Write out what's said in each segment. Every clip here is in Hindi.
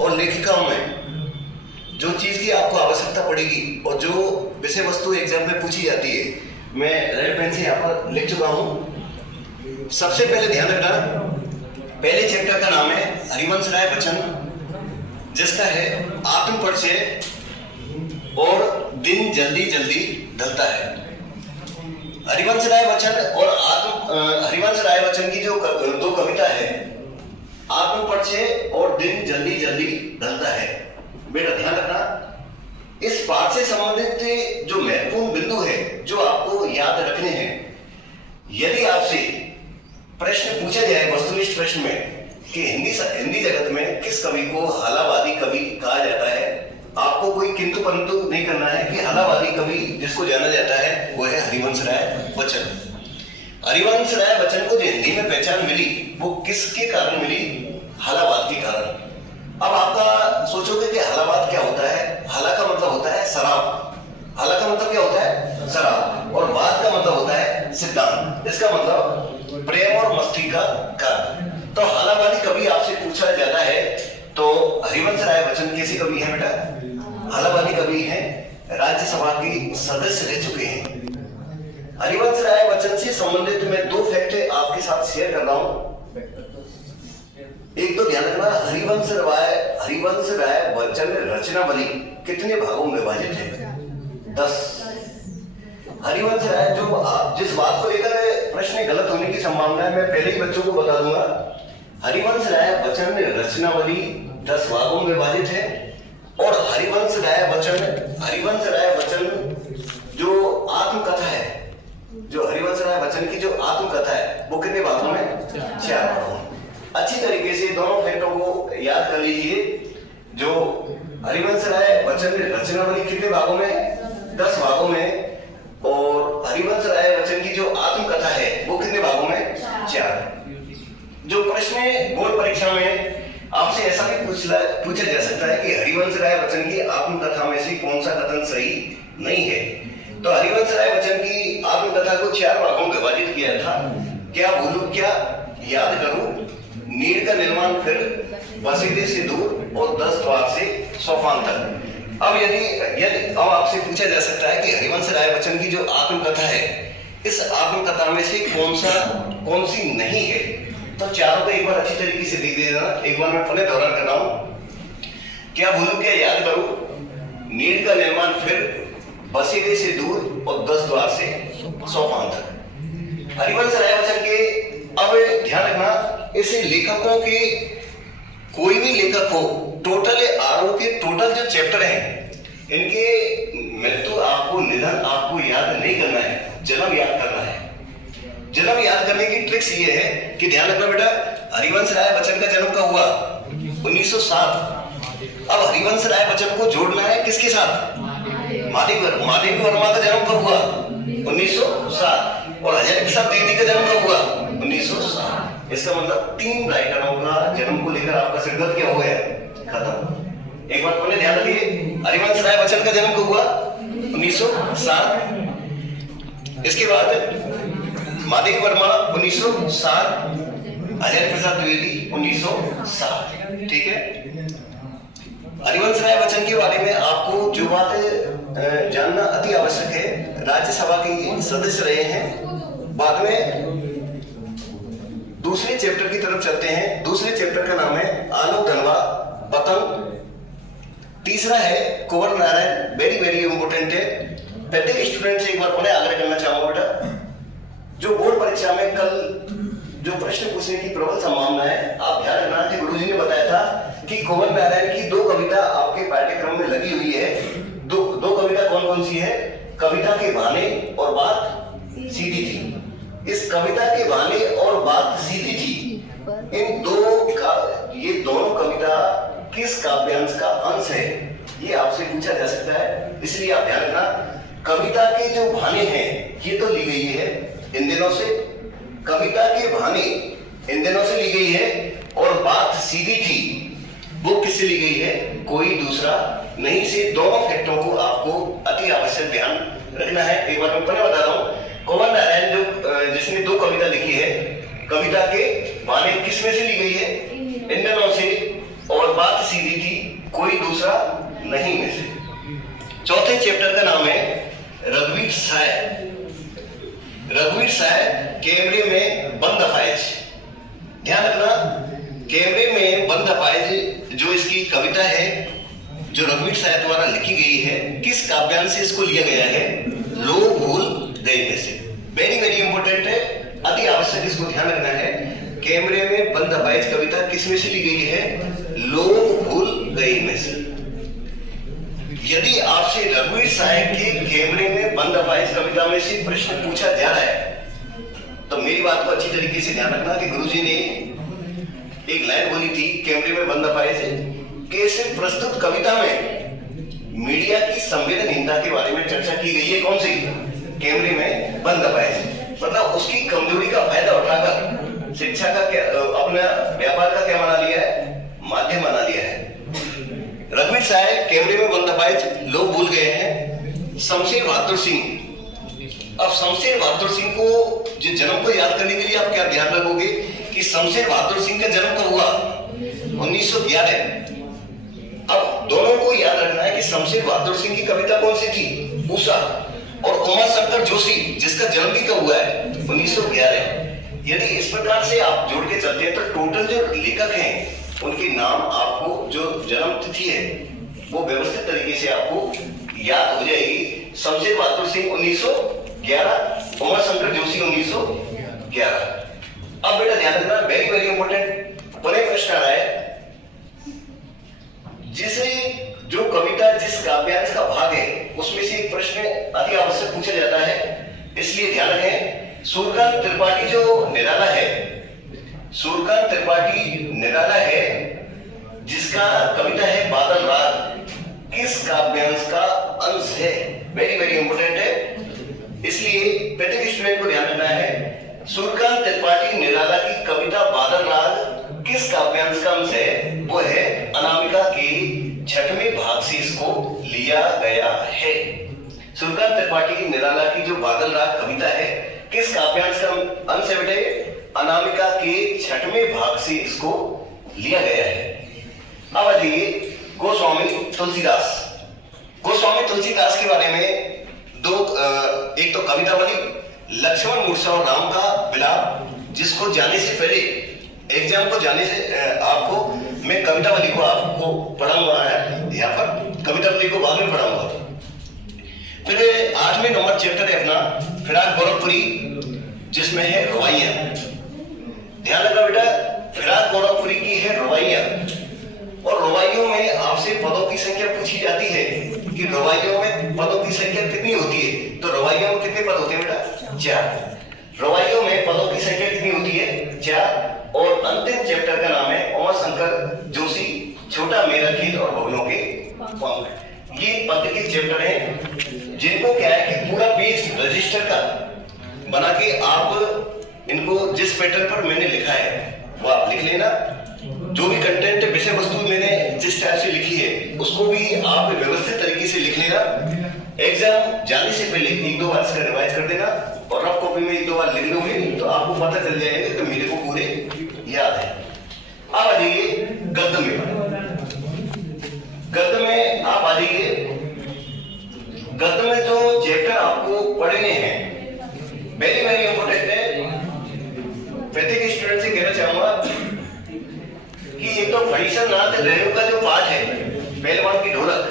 और लेखिकाओं में जो चीज़ की आपको आवश्यकता पड़ेगी और जो विषय वस्तु एग्जाम में पूछी जाती है, मैं रेड पेन से यहाँ पर लिख चुका हूँ। सबसे पहले ध्यान रखना, पहले चैप्टर का नाम है हरिवंश राय बच्चन, जिसका है आत्म परिचय और दिन जल्दी जल्दी ढलता है। हरिवंश राय बच्चन और हरिवंश राय बच्चन की जो दो कविता है, आत्म परिचय और दिन जल्दी जल्दी ढलता है। बेटा ध्यान रखना, इस पाठ से संबंधित जो महत्वपूर्ण बिंदु है जो आपको याद रखने हैं, यदि आपसे प्रश्न पूछा जाए वस्तुनिष्ठ प्रश्न में कि हिंदी जगत में किस कवि को हालावादी कवि कहा जाता है, आपको कोई किंतु परंतु नहीं करना है कि हालावादी कवि जिसको जाना जाता है वो है हरिवंश राय बच्चन। हरिवंश राय बच्चन को जो हिंदी में पहचान मिली वो किसके कारण मिली? हालावाद के कारण। अब आपका सोचोगे कि हालावाद क्या होता है? हाला का मतलब होता है शराब, हाला का मतलब क्या होता है? शराब, और वाद का मतलब होता है सिद्धांत, इसका मतलब प्रेम और मस्ती का कारण। तो हालावादी कवि आपसे पूछा जाता है तो हरिवंश राय बच्चन कैसे कवि हैं बेटा? हालावादी कवि हैं, राज्यसभा के सदस्य रह चुके हैं। हरिवंश राय बच्चन से संबंधित मैं दो फैक्ट आपके साथ शेयर कर रहा हूं। एक तो ध्यान रखना, हरिवंश राय बच्चन रचनावली कितने भागों में विभाजित है? 10। हरिवंश राय, जो आप जिस बात को लेकर प्रश्न गलत होने की संभावना है मैं पहले ही बच्चों को बता दूंगा। हरिवंश राय बच्चन रचनावली 10 भागों में विभाजित है, और हरिवंश राय बच्चन जो आत्मकथा है, जो हरिवंश राय बच्चन की जो आत्मकथा है वो कितने भागों में? 4 भागों में। अच्छी तरीके से दोनों फैक्टों को याद कर लीजिए। जो हरिवंश राय बच्चन रचनावली कितने भागों में? 10 भागों में, और हरिवंश राय बच्चन की जो आत्मकथा है वो कितने भागों में? 4। जो प्रश्न बोर्ड परीक्षा में आपसे ऐसा भी पूछा जा सकता है कि हरिवंश राय बच्चन की आत्मकथा में से कौन सा कथन सही नहीं है, तो हरिवंश राय बच्चन की आत्मकथा को 4 भागों में विभाजित किया था। क्या भूलूं क्या, याद करूं, नीड़ का निर्माण फिर, बसीरे से दूर, और 10 द्वार से सोपान तक। अब आपसे पूछा जा सकता है कि हरिवंश राय बच्चन की जो आत्मकथा है, इस आत्मकथा में से कौन सी नहीं है, तो चारों को एक बार अच्छी तरीके से देख देना। एक बार मैं पुनः दोहरान कर रहा हूं। क्या भूलूं क्या, याद करूं, नीड़ का निर्माण फिर, बसीरे से दूर, और 10 द्वार से सोपान तक। हरिवंश राय बच्चन के, अब ध्यान रखना, इसे लेखकों के, कोई भी लेखक हो, टोटल आरओ के टोटल जो चैप्टर हैं, इनके मृत्यु आपको, निधन आपको याद नहीं करना है, जन्म याद करना है। जन्म याद करने की ट्रिक्स ये है कि ध्यान रखना बेटा, हरिवंश राय बच्चन का जन्म कब हुआ? 1907। अब हरिवंश राय बच्चन को जोड़ना है किसके साथ? माधवी वर्मा का जन्म कब हुआ? 1907। और हजारी प्रसाद द्विवेदी का जन्म कब हुआ? 1907। इसका मतलब 3 राइटरों का जन्म को लेकर आपका सिरदर्द क्या हो गया? खत्म। एक बात पुनः ध्यान रखिए, हरिवंश राय बच्चन का जन्म कब हुआ? 1907। इसके बाद माधवी वर्मा 1907, हजारी प्रसाद द्विवेदी 1907। ठीक है। हरिवंश राय बच्चन के बारे में आपको जो बात जानना अति आवश्यक है, राज्यसभा के सदस्य रहे हैं। बाद में दूसरे चैप्टर की तरफ चलते हैं। दूसरे चैप्टर का नाम है आलोक धनवा पतंग। तीसरा है कुंवर नारायण, वेरी वेरी इंपोर्टेंट है। प्रत्येक स्टूडेंट से एक बार पुनः आग्रह करना चाहूंगा बेटा, जो बोर्ड परीक्षा में कल जो प्रश्न पूछने की प्रबल संभावना है, आप ध्यान रखना कि गुरुजी ने बताया था कि कुंवर नारायण की 2 कविता आपके पाठ्यक्रम में लगी हुई है। दो कविता कौन कौन सी है? कविता के बहाने और बात सीधी थी। इस कविता के बहाने और बात सीधी थी, इन ये दोनों कविता किस काव्यांश का अंश है, ये आपसे पूछा जा सकता है। इसलिए आप ध्यान रखना, कविता के जो बहाने हैं ये तो ली गई है इन दिनों से, कविता के बहाने इन दिनों से ली गई है, और बात सीधी थी वो किससे ली गई है? कोई दूसरा नहीं से। दोनों फैक्टों को आपको अति आवश्यक ध्यान रखना है। एक बार मैं पुनः बता रहा हूं, कुंवर नारायण जिसने 2 कविता लिखी है, कविता के बहाने किस में से ली गई है? इन दिनों से, और बात सीधी थी कोई दूसरा नहीं में से। चौथे चैप्टर का नाम है रघुवीर साय। रघुवीर साय कैमरे में बंद अपाइज। ध्यान रखना, कैमरे में बंद अपाइज जो इसकी कविता है, जो रघुवीर साय द्वारा लिखी गई है, किस काव्यांश से इसको लिया गया है? लोग भूल गए में से। वेरी वेरी इंपॉर्टेंट है, अति आवश्यक, इसको ध्यान रखना है। कैमरे में बंद अपाइज कविता किस में से ली गई है? लोग भूल गए में से। यदि आपसे रघुवीर साय के कैमरे में बंद अपाइज कविता में से प्रश्न पूछा जा रहा है, तो मेरी बात को अच्छी तरीके से ध्यान रखना कि गुरुजी ने एक लाइन बोली थी कैमरे में बंद अपाइज के सिर्फ प्रस्तुत कविता में मीडिया की संवेदनहीनता के बारे में चर्चा की गई है। कौन सी? कैमरे में बंद अपाइज। मतलब उसकी कमजोरी का फायदा उठाकर शिक्षा का क्या, अपना व्यापार का क्या बना लिया है? माध्यम बना लिया है। रघुवीर साय कैमरे में बंद अपाइज लोग भूल गए हैं। शमशेर बहादुर सिंह। अब शमशेर बहादुर सिंह को जो जन्म को याद करने के लिए आप क्या ध्यान रखोगे कि शमशेर बहादुर सिंह का जन्म कब हुआ? 1911। अब दोनों को याद रखना है कि शमशेर बहादुर सिंह की कविता कौन सी थी? उषा। और उमा शंकर जोशी जिसका जन्म भी कब हुआ है? 1911। यदि इस प्रकार से आप जोड़ के चलते हैं तो टोटल जो लेखक हैं उनके नाम आपको, जो जन्म तिथि है वो व्यवस्थित तरीके से आपको याद हो जाएगी। शमशेर बहादुर सिंह 1911, उमा शंकर जोशी 1911। अब बेटा ध्यान रखना, वेरी वेरी इंपॉर्टेंट, बड़े प्रश्न आ रहा है। जिसे जो कविता जिस काव्यांश का भाग है उसमें से एक प्रश्न अति आवश्यक पूछा जाता है, इसलिए ध्यान रखें। सूर्यकांत त्रिपाठी जो निराला है, सूर्यकांत त्रिपाठी निराला है जिसका कविता है बादल राग, किस काव्यांश का अंश है? वेरी वेरी इंपॉर्टेंट है, इसलिए प्रत्येक स्टूडेंट को ध्यान रखना है। सूर्यकांत त्रिपाठी निराला की कविता बादल राग किस काव्यांश का अंश है? वो है अनामिका के छठवें भाग से इसको लिया गया है। सूर्यकांत त्रिपाठी निराला की जो बादल राग कविता है किस काव्यांश का अंश है बेटे? अनामिका के छठवें भाग से इसको लिया गया है। अब आइए गोस्वामी तुलसीदास। गोस्वामी तुलसीदास के बारे में एक तो कविता बनी लक्ष्मण मूर्छा और राम का विलाप, जिसको जाने से पहले, एग्जाम को जाने से आपको मैं कविता वाली को आपको पढ़ाऊंगा, यहाँ पर कविता वाली को बाद में पढ़ाऊंगा। फिर 8वें नंबर चैप्टर है अपना फिराक गोरखपुरी, जिसमें है रवाइयां। ध्यान रखना बेटा, फिराक गोरखपुरी की है रवाइयां, और रवाइयों में आपसे पदों की संख्या पूछी जाती है कि रवाइयों में पदों की संख्या कितनी होती है। तो रवाइयों में कितने पद होते हैं बेटा? 4। रवाइयों में पदों की संख्या कितनी होती है? 4। और अंतिम चैप्टर का नाम है उमा शंकर जोशी, छोटा मेरा खेत और भवनों के पंख। ये पद के चैप्टर हैं जिनको क्या है कि पूरा पेज रजिस्टर का बना के आप इनको जिस पैटर्न पर मैंने लिखा है वो आप लिख लेना। जो भी कंटेंट विषय वस्तु मैंने जिस टाइप से लिखी है उसको भी आप व्यवस्थित तरीके से लिख लेना। एग्जाम जाने से पहले 1-2 बार इसका रिवाइज कर देना, और रफ कॉपी में 1-2 बार लिख लोगे तो आपको पता चल जाएगा कि मेरे को पूरे याद है। अब आ जाइए गद्य में। गद्य में आप आ जाइए। गद्य में जो चैप्टर आपको पढ़ने हैं वेरी वेरी इंपॉर्टेंट है। प्रत्येक स्टूडेंट से कहना चाहूंगा कि एक तो फणीसन नाथ रेणु का जो पाठ है पहलवान की ढोलक,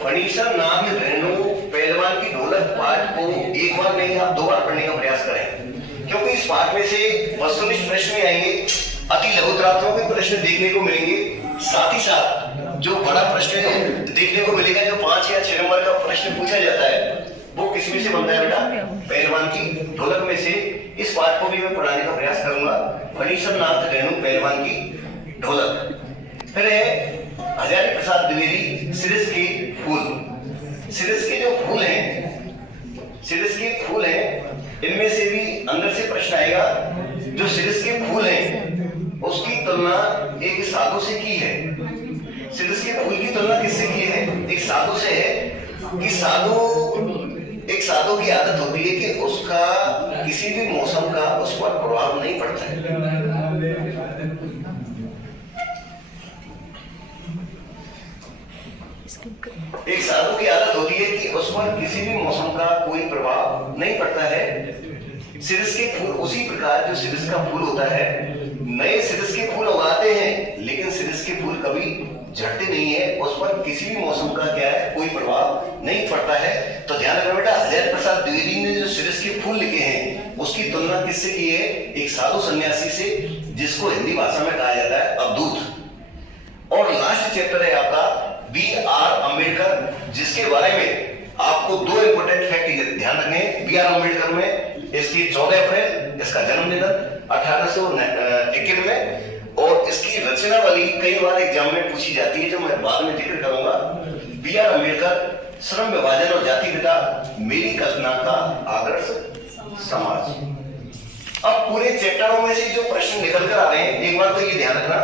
फणीसन नाथ रेणु पहलवान की ढोलक पाठ को एक बार नहीं आप 2 बार पढ़ने का प्रयास करें, क्योंकि इस पाठ में से वस्तुनिष्ठ प्रश्न भी आएंगे, अति लघुत्रात्मक के प्रश्न देखने को मिलेंगे, साथ ही साथ जो बड़ा प्रश्न देखने को मिलेगा, जो 5 या 6 नंबर का प्रश्न पूछा जाता है वो किसमें से बनता है बेटा? पहलवान की ढोलक में से। इस पाठ को भी मैं पढ़ाने का प्रयास करूंगा, फणीसन नाथ रेणु पहलवान की ढोलक। फिर है हजारी प्रसाद द्विवेदी सिरस के फूल। सिरस के जो फूल हैं, सिरस के फूल हैं, इनमें से भी अंदर से प्रश्न आएगा। जो सिरस के फूल हैं उसकी तुलना एक साधु से की है। सिरस के फूल की तुलना किससे की है? एक साधु से है कि एक साधु की आदत होती है कि उसका किसी भी मौसम का उस पर प्रभाव नहीं पड़ता है। एक साधु की आदत होती है कि उस पर किसी भी मौसम का कोई प्रभाव नहीं पड़ता है। सिरस के फूल उसी प्रकार जो सिरस का फूल होता है, नए सिरस के फूल उगाते हैं लेकिन सिरस के फूल कभी झड़ते नहीं है, उस पर किसी भी मौसम का क्या है कोई प्रभाव नहीं पड़ता है। तो ध्यान रखना बेटा, हजारी प्रसाद द्विवेदी ने जो सिरस के फूल लिखे हैं उसकी तुलना किससे की है? एक साधु सन्यासी से, जिसको हिंदी भाषा में कहा जाता है अवधूत। और लास्ट चैप्टर है आपका B.R. अम्बेडकर, जिसके बारे में आपको दो इंपोर्टेंट फैक्ट ध्यान रखने हैं। B.R. अम्बेडकर में इसकी 14 अप्रैल इसका जन्मदिन 1891 में, और इसकी रचनावली कई बार एग्जाम में पूछी जाती है जो मैं बाद में जिक्र करूंगा। B.R. अम्बेडकर, श्रम विभाजन और जाति पिता, मेरी कल्पना का आदर्श समाज। अब पूरे चैप्टरों में से जो प्रश्न निकल कर आ रहे हैं, एक बार तो ये ध्यान रखना,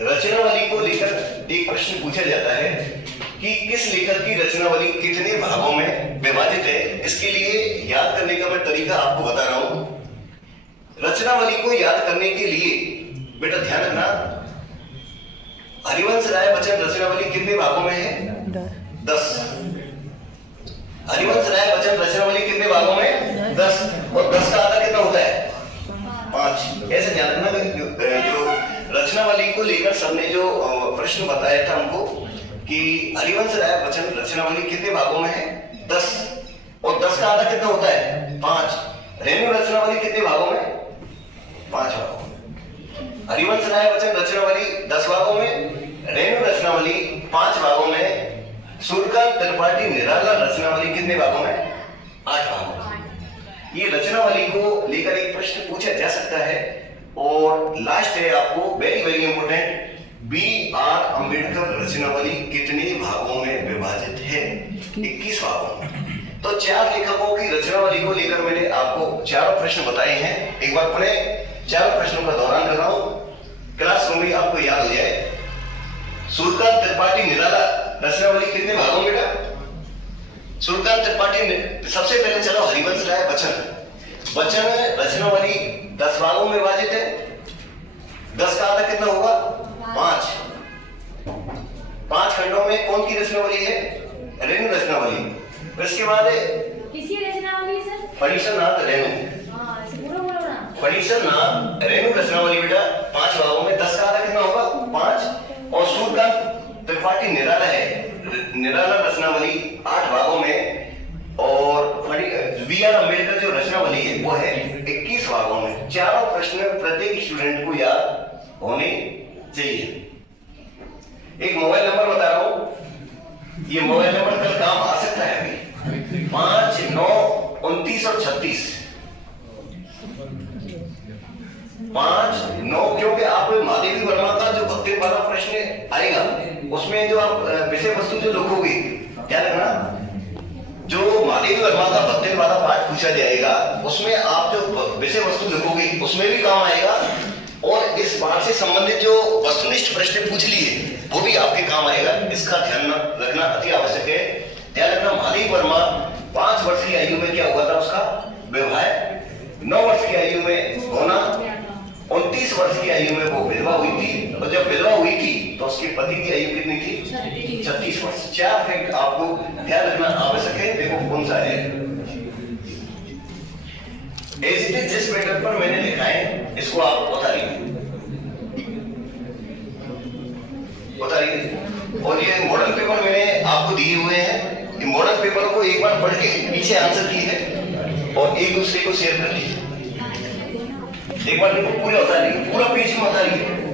रचनावली को लेकर एक प्रश्न पूछा जाता है कि किस लेखक की रचनावली कितने भागों में विभाजित है। इसके लिए याद करने का मैं तरीका आपको बता रहा हूं। रचनावली को याद करने के लिए बेटा ध्यान रखना, हरिवंश राय बच्चन रचनावली कितने भागों में है? 10। हरिवंश राय बच्चन रचनावली कितने भागों में? 10। और 10 का आधा कितना होता है? 5। ऐसे ध्यान रखना, जो रचनावली को लेकर सबने जो प्रश्न बताया था हमको कि हरिवंश राय बच्चन रचनावली कितने भागों में है? 10। और 10 का आधा कितना होता है? 5। रेणु रचनावली कितने भागों में? 5 भागों में। हरिवंश राय बच्चन रचनावली 10 भागों में, रेणु रचनावली 5 भागों में, सूर्यकांत त्रिपाठी निराला रचनावली कितने भागों में? 8 भागों में। ये रचनावली को लेकर एक प्रश्न पूछा जा सकता है। और लास्ट है आपको very very important, B.R. Ambedkar Rachanavali कितने भागों में विभाजित है? 21 भागों में। तो 4 लेखकों की रचनावली को लेकर मैंने आपको चारों प्रश्न बताए हैं। एक बार पुनः चारों प्रश्नों का दोहरान कर रहा हूं, क्लासरूम में आपको याद हो जाए। सूर्यकांत त्रिपाठी निराला रचनावली कितने भागों में? सूर्यकांत त्रिपाठी, सबसे पहले चलो हरिवंश राय बच्चन रचनावली 10 भागों में विभाजित है। 10 का आधा कितना होगा? 5। 5 खंडों में कौन की रचनावली है? रेणु रचनावली। इसके बाद किसकी रचनावली सर? फणीश्वरनाथ रेणु। फणीश्वरनाथ रेणु रचनावली बेटा 5 भागों में। 10 का आधा कितना होगा? 5। और सूर्यकांत त्रिपाठी निराला है, निराला रचनावली 8 भागों में। और B.R. अम्बेडकर जो रचनावली है वो है 21 भागों में। चारों प्रश्न प्रत्येक स्टूडेंट को याद होने चाहिए। एक मोबाइल नंबर बता रहा हूं, ये मोबाइल नंबर कल काम आ सकता है अभी, 5, 9, 29 और 36। 5, 9, क्योंकि आप महादेवी वर्मा का जो भक्ति वाला प्रश्न आएगा उसमें जो आप विषय वस्तु जो लिखोगे, क्या रखना, जो महादेवी वर्मा का भक्ति वाला पाठ पूछा जाएगा उसमें आप जो विषय वस्तु लिखोगे उसमें भी काम आएगा। और इस पाठ से संबंधित जो वस्तुनिष्ठ प्रश्न पूछ लिए वो भी आपके काम आएगा। इसका ध्यान रखना अति आवश्यक है। ध्यान रखना, महादेवी वर्मा 5 वर्ष की आयु में क्या हुआ था उसका विवाह, 9 वर्ष की आयु में होना, 29 वर्ष की आयु में वो विधवा हुई थी। और जब विधवा हुई थी तो उसके पति की आयु कितनी थी? 36 वर्ष। 4 फैक्ट आपको ध्यान रखना आवश्यक है। देखो कौन सा है, एज इट इज जिस पैटर्न पर मैंने लिखा है इसको आप बताइए। और ये मॉडल पेपर मैंने आपको दिए हुए हैं, इन मॉडल पेपर को एक बार पढ़ के पीछे आंसर की है और एक दूसरे को शेयर कर लीजिए। एक बार पूरा बता लीजिए, पूरा पेज में बता लीजिए।